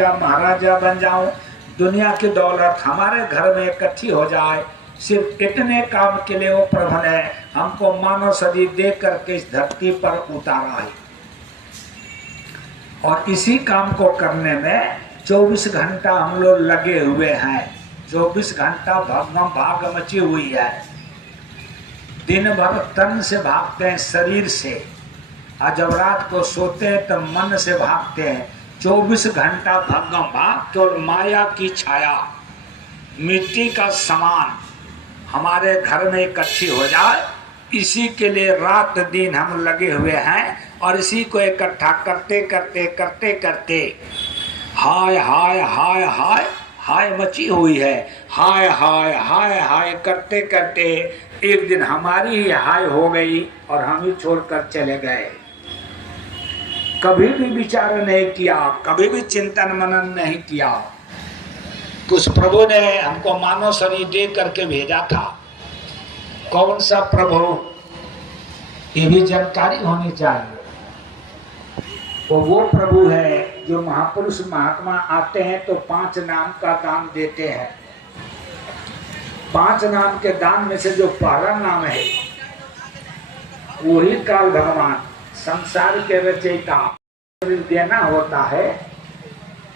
महाराजा बन जाऊं, दुनिया की दौलत हमारे घर में इकट्ठी हो जाए, सिर्फ इतने काम के लिए वो प्रभु ने हमको मानव शरीर दे करके इस धरती पर उतारा है। और इसी काम को करने में 24 घंटा हम लोग लगे हुए हैं। 24 घंटा भाग मची हुई है। दिन भर तन से भागते हैं, शरीर से, और जब रात को सोते हैं तो मन से भागते हैं। 24 घंटा भाग और माया की छाया, मिट्टी का समान हमारे घर में इकट्ठी हो जाए, इसी के लिए रात दिन हम लगे हुए हैं। और इसी को इकट्ठा करते करते करते करते हाय हाय हाय हाय हाय मची हुई है। हाय हाय हाय हाय करते करते एक दिन हमारी ही हाय हो गई और हम ही छोड़कर चले गए। कभी भी विचार नहीं किया, कभी भी चिंतन मनन नहीं किया। उस प्रभु ने हमको मानव शरीर दे करके भेजा था। कौन सा प्रभु, ये भी जानकारी होनी चाहिए। वो प्रभु है जो महापुरुष महात्मा आते हैं तो 5 नाम का दान देते हैं। 5 नाम के दान में से जो पहला नाम है वही काल भगवान संसार के रचयिता देना होता है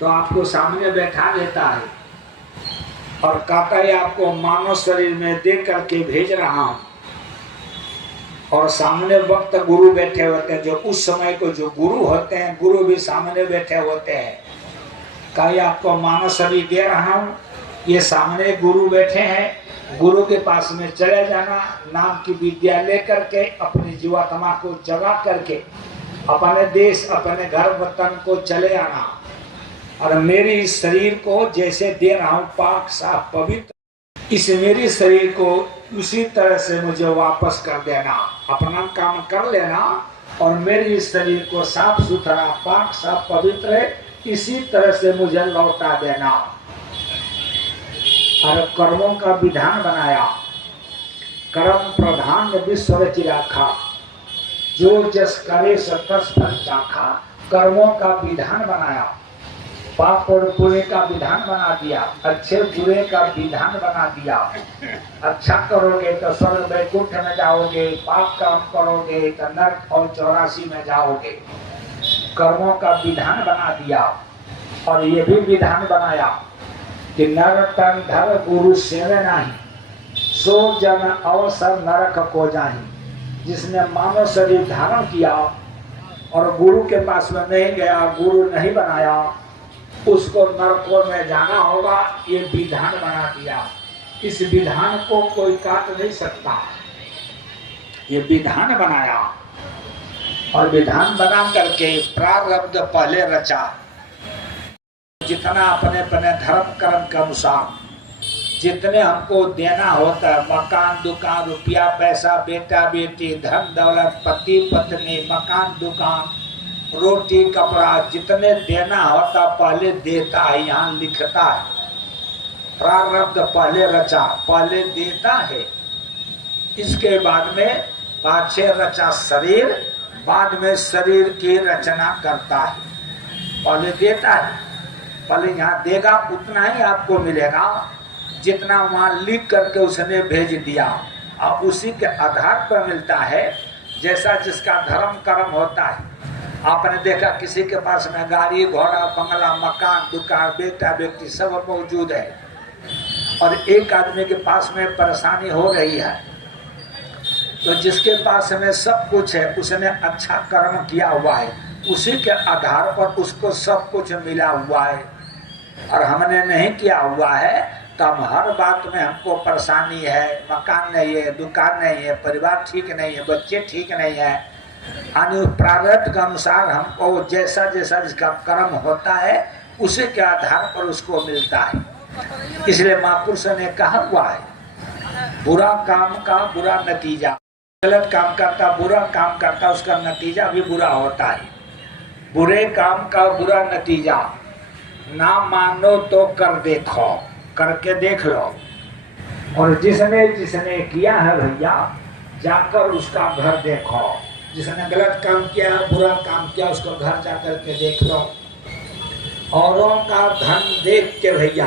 तो आपको सामने बैठा देता है और कहता है आपको मानव शरीर में दे करके भेज रहा हूं। और सामने वक्त गुरु बैठे होते हैं, जो उस समय को जो गुरु होते हैं, गुरु भी सामने बैठे होते हैं। कहीं आपको मानव शरीर दे रहा हूं, ये सामने गुरु बैठे हैं, गुरु के पास में चले जाना, नाम की विद्या लेकर के अपनी जीवात्मा को जगा करके अपने देश अपने घर वतन को चले आना। और मेरे इस शरीर को जैसे दे रहा हूं पाक साफ पवित्र, इस मेरे शरीर को उसी तरह से मुझे वापस कर देना। अपना काम कर लेना और मेरे इस शरीर को साफ सुथरा पाक साफ पवित्र इसी तरह से मुझे लौटा देना। और कर्मों का विधान बनाया, कर्म प्रधान विश्व रचि राखा, जो जस करे सो तस फल चाखा। कर्मों का विधान बनाया, पाप और बुरे का विधान बना दिया, अच्छे बुरे का विधान बना दिया। अच्छा करोगे तो स्वर्ग वैकुंठ में जाओगे, पाप कर्म करोगे तो नरक और 84 में जाओगे। कर्मों का विधान बना दिया। और ये भी विधान बनाया कि नर तन धर गुरु सेवे नहीं, सो जन अवसर नरक को जाहि। जिसने मानव शरीर धारण किया और गुरु के पास में नहीं गया, गुरु नहीं बनाया, उसको नरकों में जाना होगा। ये विधान बना दिया। इस विधान को कोई काट नहीं सकता। ये विधान बनाया और विधान बना करके प्रारब्ध पहले रचा। जितना अपने अपने धर्म कर्म के अनुसार जितने हमको देना होता है, मकान दुकान रुपया पैसा बेटा बेटी धन दौलत पति पत्नी मकान दुकान रोटी कपड़ा जितने देना होता पहले देता है। यहाँ लिखता है प्रारब्ध पहले रचा, पहले देता है। इसके बाद में पाछे रचा शरीर, बाद में शरीर की रचना करता है। पहले देता है, पहले यहाँ देगा उतना ही आपको मिलेगा जितना वहाँ लिख करके उसने भेज दिया। और उसी के आधार पर मिलता है जैसा जिसका धर्म कर्म होता है। आपने देखा किसी के पास में गाड़ी घोड़ा बंगला मकान दुकान बेटा बेटी सब मौजूद है और एक आदमी के पास में परेशानी हो रही है, तो जिसके पास में सब कुछ है उसने अच्छा कर्म किया हुआ है, उसी के आधार पर उसको सब कुछ मिला हुआ है। और हमने नहीं किया हुआ है तो हम हर बात में हमको परेशानी है, मकान नहीं है दुकान नहीं है परिवार ठीक नहीं है बच्चे ठीक नहीं है। यानी प्रारब्ध के अनुसार हमको जैसा जैसा जिसका कर्म होता है उसी के आधार पर उसको मिलता है। इसलिए महापुरुष ने कहा हुआ है बुरा काम का बुरा नतीजा, गलत काम करता बुरा काम करता उसका नतीजा भी बुरा होता है। बुरे काम का बुरा नतीजा ना मानो तो कर देखो, करके देख लो। और जिसने जिसने किया है भैया जाकर उसका घर देखो। जिसने गलत काम किया बुरा काम किया उसको घर जाकर के देख लो। औरों का धन देख के भैया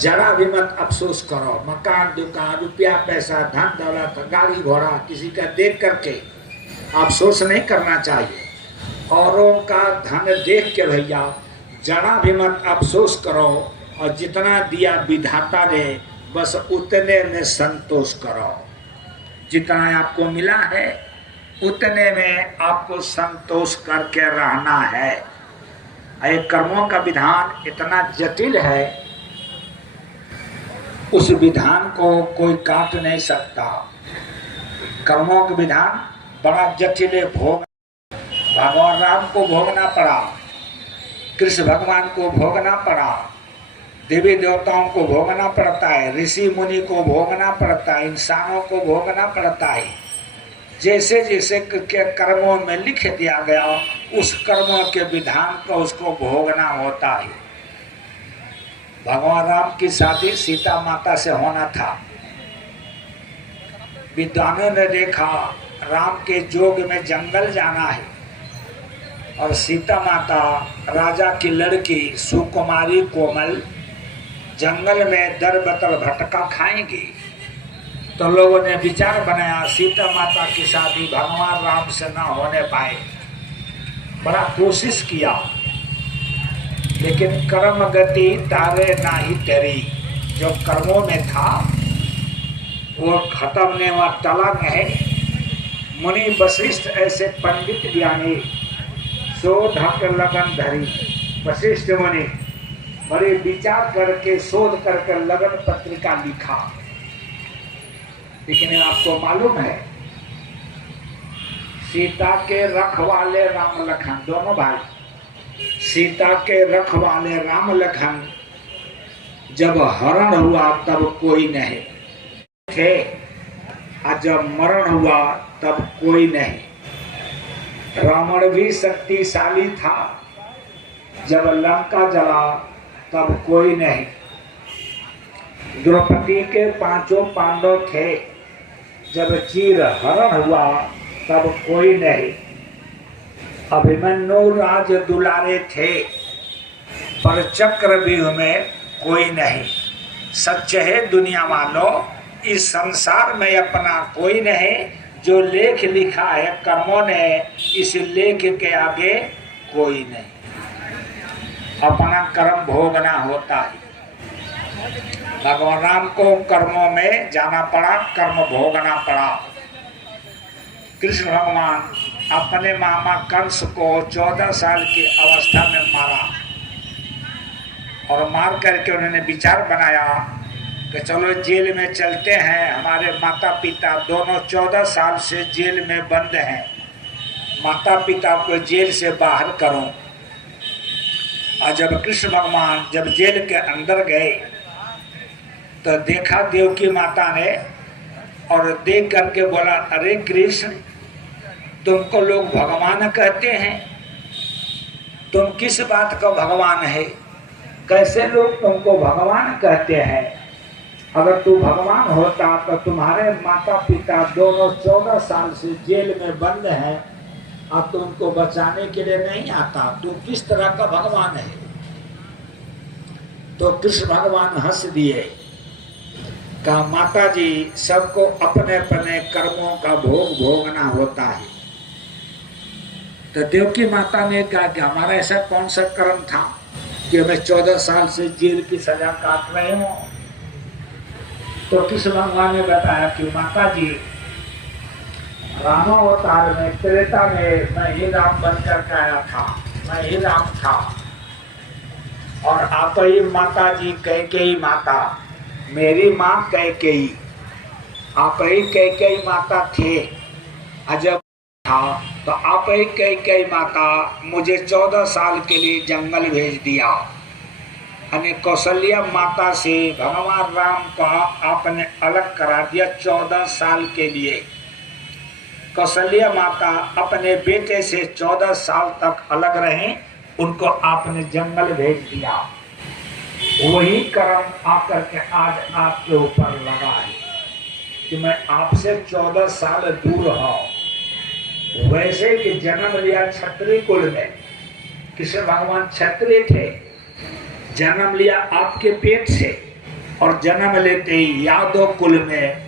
जरा भी मत अफसोस करो। मकान दुकान रुपया पैसा धन दौलत गाड़ी घोड़ा किसी का देख करके अफसोस नहीं करना चाहिए। औरों का धन देख के भैया जरा भी मत अफसोस करो, और जितना दिया विधाता ने बस उतने में संतोष करो। जितना आपको मिला है उतने में आपको संतोष करके रहना है। ये कर्मों का विधान इतना जटिल है, उस विधान को कोई काट नहीं सकता। कर्मों का विधान बड़ा जटिल भोग, भगवान राम को भोगना पड़ा, कृष्ण भगवान को भोगना पड़ा, देवी देवताओं को भोगना पड़ता है, ऋषि मुनि को भोगना पड़ता है, इंसानों को भोगना पड़ता है। जैसे जैसे के कर्मों में लिख दिया गया उस कर्मों के विधान को उसको भोगना होता है। भगवान राम की शादी सीता माता से होना था। विद्वानों ने देखा राम के जोग में जंगल जाना है और सीता माता राजा की लड़की सुकुमारी कोमल जंगल में दर बतर भटका खाएंगी। तो लोगों ने विचार बनाया सीता माता की शादी भगवान राम से न होने पाए। बड़ा कोशिश किया, लेकिन कर्म गति तारे नाही तेरी, जो कर्मों में था वो खत्म नहीं हुआ, टला नहीं। मुनि वशिष्ठ ऐसे पंडित ज्ञानी सो ढक लगन धरी। वशिष्ठ मुनि बड़े विचार करके शोध करके लगन पत्रिका लिखा। लेकिन आपको मालूम है सीता के रखवाले राम लखन दोनों भाई, सीता के रखवाले राम लखन जब हरण हुआ तब कोई नहीं थे, और जब मरण हुआ तब कोई नहीं। रावण भी शक्तिशाली था, जब लंका जला तब कोई नहीं। द्रौपदी के पांचों पांडव थे, जब चीर हरण हुआ तब कोई नहीं। अभिमन्यु राज दुलारे थे, पर चक्रव्यूह में कोई नहीं। सच है दुनिया वालों, इस संसार में अपना कोई नहीं। जो लेख लिखा है कर्मों ने, इस लेख के आगे कोई नहीं। अपना कर्म भोगना होता है। भगवान राम को कर्मों में जाना पड़ा, कर्म भोगना पड़ा। कृष्ण भगवान अपने मामा कंस को 14 साल की अवस्था में मारा, और मार करके उन्होंने विचार बनाया कि चलो जेल में चलते हैं। हमारे माता पिता दोनों 14 साल से जेल में बंद हैं, माता पिता को जेल से बाहर करो। और जब कृष्ण भगवान जब जेल के अंदर गए तो देखा देवकी माता ने, और देख करके बोला अरे कृष्ण, तुमको लोग भगवान कहते हैं, तुम किस बात का भगवान है? कैसे लोग तुमको भगवान कहते हैं? अगर तू भगवान होता तो तुम्हारे माता पिता दोनों 14 साल से जेल में बंद हैं, और तुमको बचाने के लिए नहीं आता, तू किस तरह का भगवान है? तो कृष्ण भगवान हंस दिए, कहा माता जी सबको अपने अपने कर्मों का भोग भोगना होता है। तो देवकी माता ने कहा कि हमारा ऐसा कौन सा कर्म था कि मैं 14 साल से जेल की सजा काट रहे हूँ? तो कृष्ण भगवान ने बताया कि माता जी रामावतार में त्रेता में मैं ही राम बनकर के आया था, मैं ही राम था, और आप ही माता जी कैकेयी माता, मेरी माँ कैकेयी, आप ही कैकेयी माता थे। अजब था तो आप ही कैकेयी माता मुझे 14 साल के लिए जंगल भेज दिया। यानी कौशल्या माता से भगवान राम का आपने अलग करा दिया 14 साल के लिए। कौशल्या माता अपने बेटे से 14 साल तक अलग रहे, उनको आपने जंगल भेज दिया। वही कर्म आकर के आज आपके ऊपर लगा है कि मैं आपसे 14 साल दूर हूँ। वैसे कि जन्म लिया क्षत्रिय कुल में, कृष्ण भगवान क्षत्रिय थे, जन्म लिया आपके पेट से, और जन्म लेते ही यादव कुल में,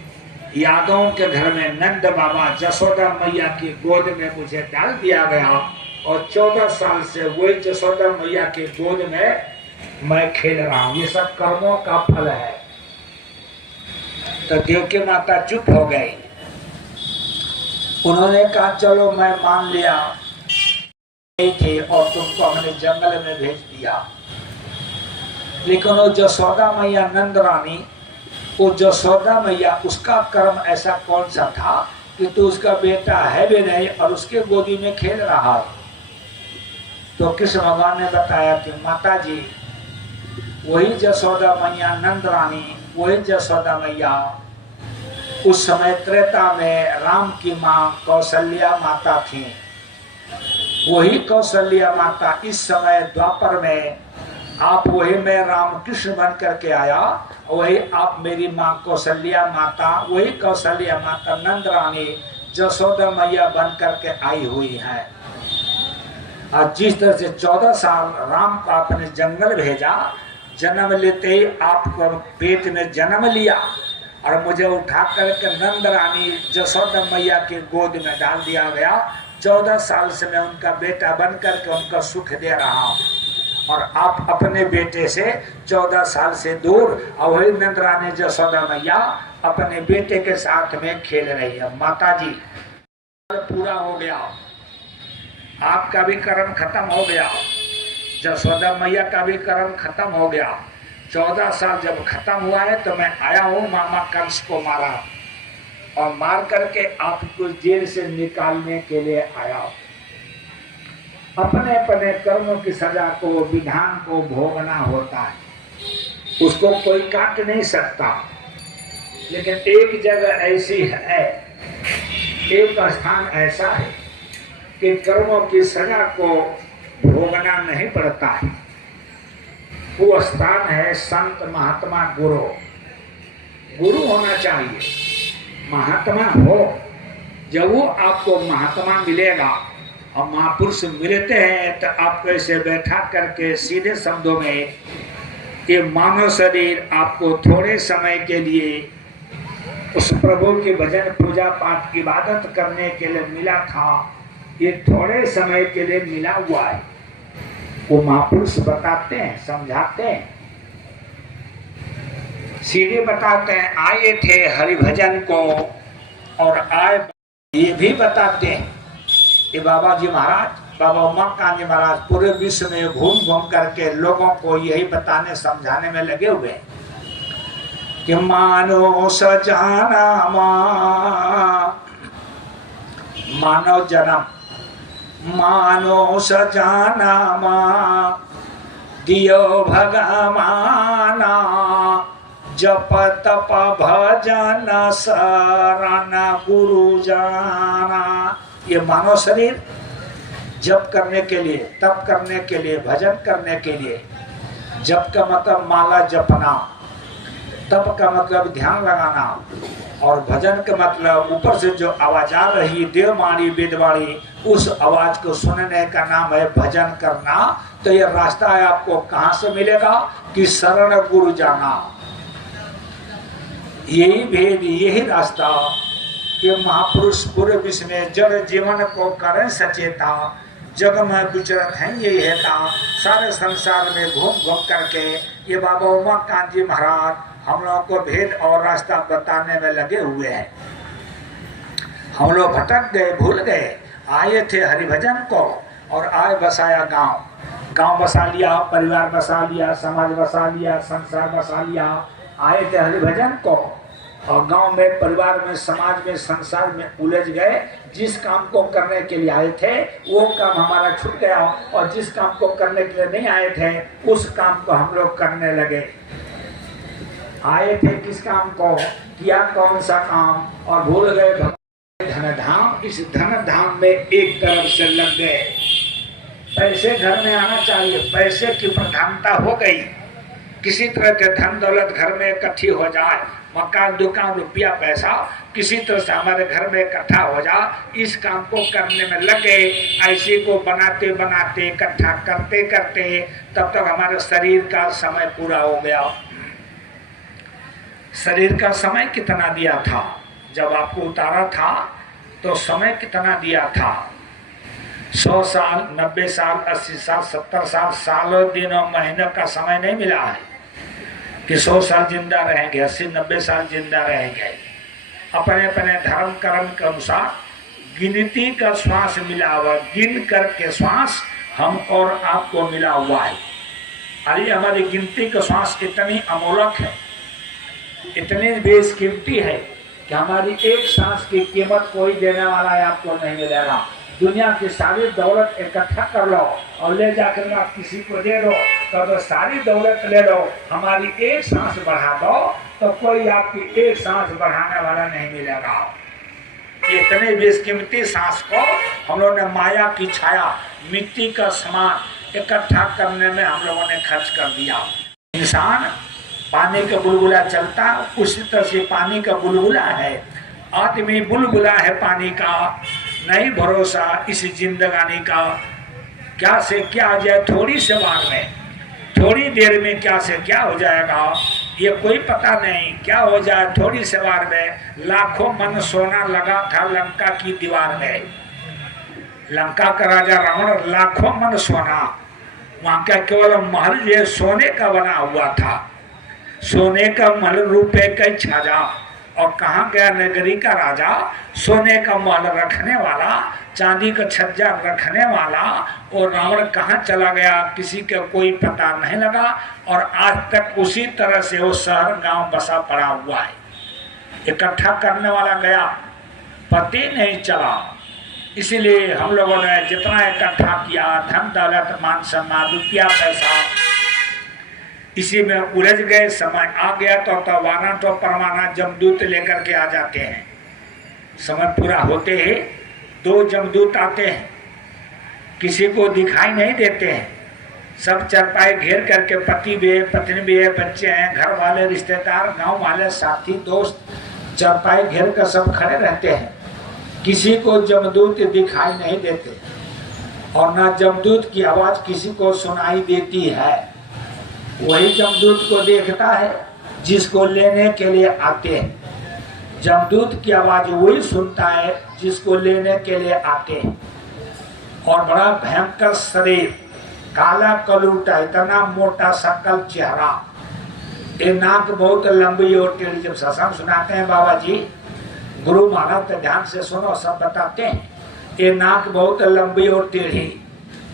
यादवों के घर में नंद बाबा जसोदा मैया की गोद में मुझे डाल दिया गया, और 14 साल से वही जसोदा मैया की गोद में मैं खेल रहा हूं। ये सब कर्मों का फल है। तो देवकी माता चुप हो गई। उन्होंने कहा चलो मैं मान लिया नहीं थे और तुमको हमने जंगल में भेज दिया, लेकिन वो जसोदा मैया नंद रानी, वो जसोदा मैया, उसका कर्म ऐसा कौन सा था कि तू उसका बेटा है भी नहीं और उसके गोदी में खेल रहा है। तो कृष्ण भगवान ने बताया कि माता जी वही जसोदा मैया नंद रानी, वही जसोदा मैया उस समय त्रेता में राम की माँ कौशल्या माता थी, वही कौशल्या माता इस समय द्वापर में आप वही मैं राम कृष्ण बन करके आया, वही आप मेरी माँ कौशल्या माता, वही कौशल्या माता नंद रानी जसोदा मैया बन करके आई हुई है। और जिस तरह से 14 साल राम को आपने जंगल भेजा, जन्म लेते ही आपको पेट में जन्म लिया और मुझे उठा करके नंद रानी जसोदा मैया के गोद में डाल दिया गया। 14 साल से मैं उनका बेटा बन करके उनका सुख दे रहा हूँ, और आप अपने बेटे से 14 साल से दूर, और वही नंद रानी जसोदा मैया अपने बेटे के साथ में खेल रही है। माता जी पूरा हो गया, आपका भी कर्म खत्म हो गया, जसोदा मैया का भी कर्म खत्म हो गया। 14 साल जब खत्म हुआ है तो मैं आया हूँ मामा कंस को मारा, और मार करके आपको जेल से निकालने के लिए आया। अपने अपने कर्मों की सजा को, विधान को भोगना होता है, उसको कोई काट नहीं सकता। लेकिन एक जगह ऐसी है, एक स्थान ऐसा है कि कर्मों की सजा को भोगना नहीं पड़ता है। वो स्थान है संत महात्मा गुरु। गुरु होना चाहिए, महात्मा हो। जब वो आपको महात्मा मिलेगा और महापुरुष मिलते हैं तो आपको ऐसे बैठा करके सीधे शब्दों में, ये मानव शरीर आपको थोड़े समय के लिए उस प्रभु के भजन पूजा पाठ इबादत करने के लिए मिला था, ये थोड़े समय के लिए मिला हुआ है। वो महापुरुष बताते हैं, समझाते हैं, सीधे बताते हैं। आए थे हरिभजन को और आए ये भी बताते हैं कि बाबा जी महाराज, बाबा उमाकांत जी महाराज पूरे विश्व में घूम घूम करके लोगों को यही बताने समझाने में लगे हुए हैं कि मानो सजाना मानव जन्म, मानो सजाना दियो भगवाना, जप तप भजन शरण गुरु जाना। ये मानव शरीर जप करने के लिए, तप करने के लिए, भजन करने के लिए। जप का मतलब माला जपना, तप का मतलब ध्यान लगाना, और भजन का मतलब ऊपर से जो आवाज आ रही देववाणी वेदवाणी, उस आवाज को सुनने का नाम है भजन करना। तो ये रास्ता है आपको कहाँ से मिलेगा कि शरण गुरु जाना। यही भेद, यही रास्ता कि महापुरुष पूरे विश्व में जड़ जीवन को करें सचेता, जग में विचरत हैं यही हेता, सारे संसार में घूम घूम करके ये बाबा उमाकांत जी महाराज हम लोगों को भेद और रास्ता बताने में लगे हुए हैं। हम लोग भटक गए, भूल गए। आए थे हरिभजन को और आए बसाया गांव, गांव बसा लिया, परिवार बसा लिया, समाज बसा लिया, संसार बसा लिया। आए थे हरिभजन को और गांव में, परिवार में, समाज में, संसार में उलझ गए। जिस काम को करने के लिए आए थे वो काम हमारा छूट गया, और जिस काम को करने के लिए नहीं आए थे उस काम को हम लोग करने लगे। आए थे किस काम को, किया कौन सा काम, और भूल गए धन धाम। इस धन धाम में एक तरफ से लग गए। पैसे घर में आना चाहिए, पैसे की प्रधानता हो गई किसी तरह से धन दौलत घर में इकट्ठी हो जाए, मकान दुकान रुपया पैसा किसी तरह से हमारे घर में इकट्ठा हो जाए, इस काम को करने में लगे, ऐसे को बनाते बनाते इकट्ठा करते करते तब तक हमारे शरीर का समय पूरा हो गया। शरीर का समय कितना दिया था? जब आपको उतारा था तो समय कितना दिया था? 100 साल, 90 साल, 80 साल, 70 साल, सालों दिनों महीनों का समय नहीं मिला है कि 100 साल जिंदा रहेंगे, 80-90 साल जिंदा रहेंगे। अपने अपने धर्म कर्म के अनुसार गिनती का श्वास मिला हुआ, गिन करके श्वास हम और आपको मिला हुआ है। अरे हमारी गिनती का श्वास इतनी अमोलक है, इतनी बेशकीमती है कि हमारी एक सांस की कीमत कोई देने वाला है आपको नहीं मिलेगा। दुनिया की सारी दौलत इकट्ठा कर लो और ले जाकर आप किसी को दे दो, तो सारी दौलत ले लो, हमारी एक सांस बढ़ा दो तो कोई आपकी एक सांस बढ़ाने वाला नहीं मिलेगा। इतने बेशकीमती सांस को हम लोगों ने माया की छाया, मिट्टी का सामान इकट्ठा करने में हम लोगों ने खर्च कर दिया। इंसान पानी का बुलबुला चलता, उसी तरह से पानी का बुलबुला है, आदमी बुलबुला है पानी का, नहीं भरोसा इस जिंदगानी का। क्या से क्या आ जाए थोड़ी से बार में, थोड़ी देर में क्या से क्या हो जाएगा ये कोई पता नहीं। क्या हो जाए थोड़ी से बार में। लाखों मन सोना लगा था लंका की दीवार में, लंका का राजा रावण लाखों मन सोना, वहां का केवल महल ये सोने का बना हुआ था, सोने का महल रुपए का छाजा। और कहाँ गया नगरी का राजा, सोने का महल रखने वाला, चांदी का छज्जा रखने वाला, और रावण कहाँ चला गया किसी का कोई पता नहीं लगा। और आज तक उसी तरह से वो शहर गांव बसा पड़ा हुआ है। इकट्ठा करने वाला गया, पता नहीं चला। इसीलिए हम लोगों ने जितना इकट्ठा किया, धन दौलत मान सम्मान रुपया पैसा, इसी में उलझ गए। समय आ गया तो वाना तो परवाना जमदूत लेकर के आ जाते हैं। समय पूरा होते ही 2 जमदूत आते हैं, किसी को दिखाई नहीं देते हैं। सब चरपाई घेर करके, पति भी है, पत्नी भी है, बच्चे हैं, घर वाले, रिश्तेदार, गांव वाले, साथी, दोस्त, चरपाई घेर कर सब खड़े रहते हैं। किसी को जमदूत दिखाई नहीं देते और ना जमदूत की आवाज किसी को सुनाई देती है। वही जमदूत को देखता है जिसको लेने के लिए आते हैं। जमदूत की आवाज वही सुनता है जिसको लेने के लिए आते हैं। और बड़ा भयंकर शरीर, काला कलूटा, इतना मोटा सकल चेहरा, ये नाक बहुत लंबी और टेढ़ी। जब सत्संग सुनाते हैं बाबा जी, गुरु महाराज तो ध्यान से सुनो, सब बताते हैं। ये नाक बहुत लंबी और टेढ़ी,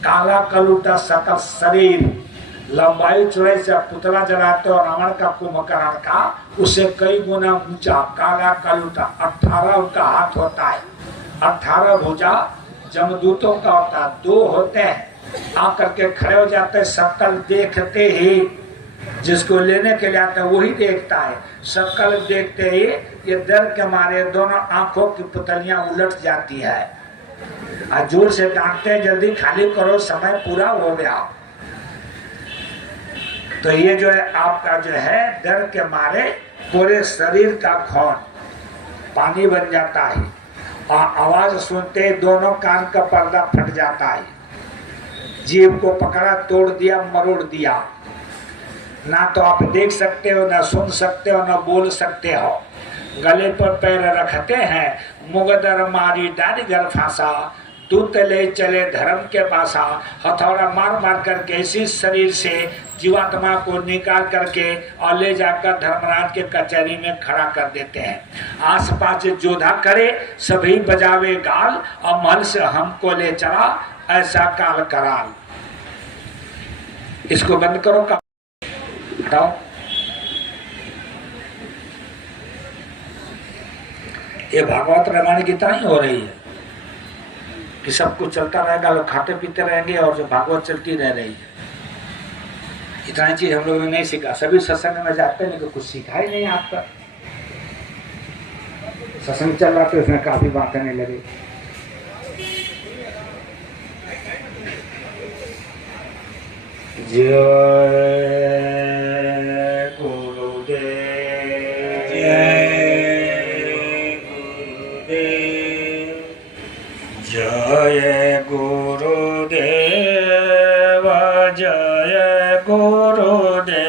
काला कलूटा सकल शरीर, लंबाई चौड़ाई से पुतला जलाते और रावण का कुंभकर्ण का उससे कई गुना ऊंचा, काला कलूटा। 18 उनका हाथ होता है, 18 भुजा जमदूतों का होता है। 2 होते हैं, आकर के खड़े हो जाते हैं। शकल देखते ही जिसको लेने के लिए आता है वही देखता है। शकल देखते ही ये डर के मारे दोनों आंखों की पुतलियां उलट जाती है और जोर से डांटते हैं, जल्दी खाली करो, समय पूरा हो गया। तो ये जो है आपका जो है डर के मारे पूरे शरीर का खून पानी बन जाता है और आवाज सुनते दोनों कान का पर्दा फट जाता है। जीभ को पकड़ा, तोड़ दिया, मरोड़ दिया। ना तो आप देख सकते हो, ना सुन सकते हो, ना बोल सकते हो। गले पर पैर रखते हैं, मुगदर मारी डारीगर फांसा, दूत ले चले धर्म के पासा। हथौड़ा मार मार करके इसी शरीर से जीवात्मा को निकाल करके और ले जाकर धर्मराज के कचहरी में खड़ा कर देते हैं। आसपास जोधा करे, सभी बजावे गाल, और महल से हमको ले चला ऐसा काल कराल। इसको बंद करो, का हटाओ। ये भागवत रामायण की तरह ही हो रही है कि सब कुछ चलता रहेगा, लोग खाते पीते रहेंगे और जो भागवत चलती रह रही है। इतना चीज हम लोगों ने नहीं सीखा। सभी सत्संग में जाते हैं लेकिन कुछ सीखा ही नहीं आपका। सत्संग चल रहा तो इसमें काफी बातें नहीं लगी। जय करो दे